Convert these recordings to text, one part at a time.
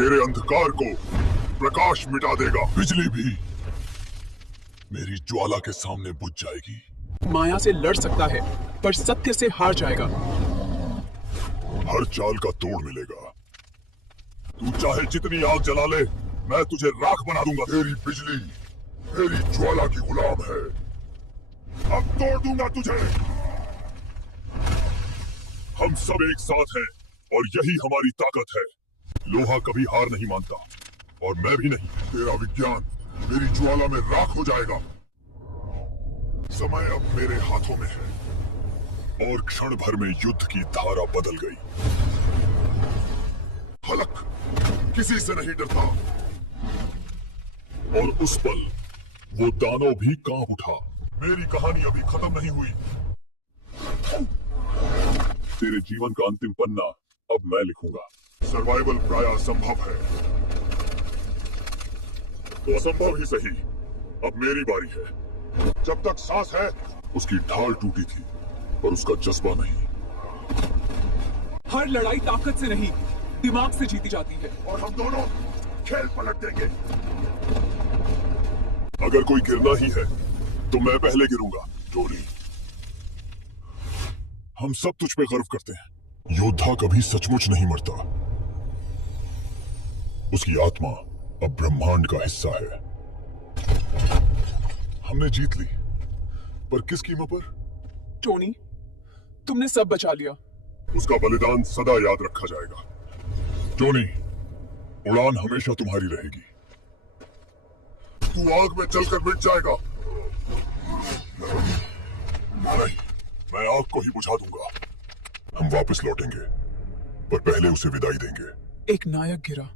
तेरे अंधकार को प्रकाश मिटा देगा। बिजली भी मेरी ज्वाला के सामने बुझ जाएगी। माया से लड़ सकता है पर सत्य से हार जाएगा। हर चाल का तोड़ मिलेगा। तू चाहे जितनी आग जला ले, मैं तुझे राख बना दूंगा। तेरी बिजली मेरी ज्वाला की गुलाम है। अब तोड़ दूंगा तुझे। हम सब एक साथ हैं और यही हमारी ताकत है। लोहा कभी हार नहीं मानता और मैं भी नहीं। तेरा विज्ञान मेरी ज्वाला में राख हो जाएगा। समय अब मेरे हाथों में है और क्षण भर में युद्ध की धारा बदल गई। हलक किसी से नहीं डरता और उस पल वो दानव भी कांप उठा। मेरी कहानी अभी खत्म नहीं हुई। तेरे जीवन का अंतिम पन्ना अब मैं लिखूंगा। सर्वाइवल प्राय असंभव है, तो असंभव ही सही। अब मेरी बारी है। जब तक सांस है, उसकी ढाल टूटी थी पर उसका जज्बा नहीं। हर लड़ाई ताकत से नहीं, दिमाग से जीती जाती है। और हम दोनों खेल पलट देंगे। अगर कोई गिरना ही है तो मैं पहले गिरूंगा। जोली, हम सब तुझ पे गर्व करते हैं। योद्धा कभी सचमुच नहीं मरता। उसकी आत्मा अब ब्रह्मांड का हिस्सा है। हमने जीत ली, पर किस कीमत पर? टोनी, तुमने सब बचा लिया। उसका बलिदान सदा याद रखा जाएगा। टोनी, उड़ान हमेशा तुम्हारी रहेगी। तू आग में जलकर मिट जाएगा। नहीं, मैं आग को ही बुझा दूंगा। हम वापस लौटेंगे, पर पहले उसे विदाई देंगे। एक नायक गिरा,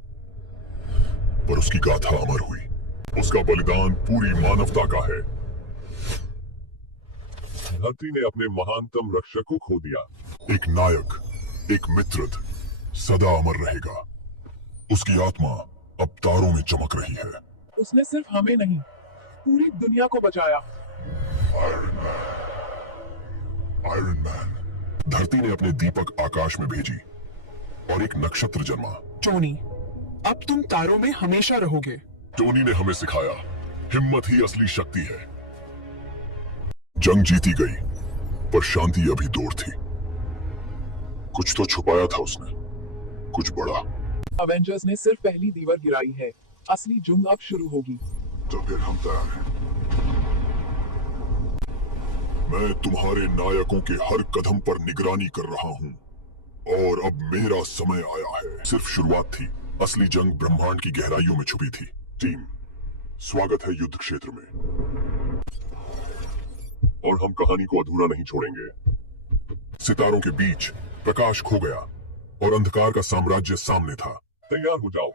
पर उसकी गाथा अमर हुई। उसका बलिदान पूरी मानवता का है। धरती ने अपने महानतम रक्षक को खो दिया। एक नायक, एक मित्र सदा अमर रहेगा। उसकी आत्मा अब तारों में चमक रही है। उसने सिर्फ हमें नहीं, पूरी दुनिया को बचाया। Iron man. धरती ने अपने दीपक आकाश में भेजी और एक नक्षत्र जन्मा। टोनी, अब तुम तारों में हमेशा रहोगे। टोनी ने हमें सिखाया, हिम्मत ही असली शक्ति है। जंग जीती गई, पर शांति अभी दूर थी। कुछ तो छुपाया था उसने, कुछ बड़ा। अवेंजर्स ने सिर्फ पहली दीवार गिराई है, असली जंग अब शुरू होगी। तो फिर हम तैयार हैं। मैं तुम्हारे नायकों के हर कदम पर निगरानी कर रहा हूं और अब मेरा समय आया है। सिर्फ शुरुआत थी, असली जंग ब्रह्मांड की गहराइयों में छुपी थी। टीम, स्वागत है युद्ध क्षेत्र में। और हम कहानी को अधूरा नहीं छोड़ेंगे। सितारों के बीच प्रकाश खो गया और अंधकार का साम्राज्य सामने था। तैयार हो जाओ,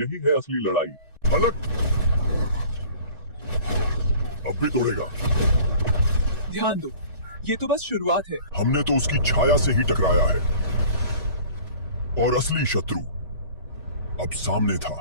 यही है असली लड़ाई। हलक अब भी तोड़ेगा। ध्यान दो, ये तो बस शुरुआत है। हमने तो उसकी छाया से ही टकराया है और असली शत्रु अब सामने था।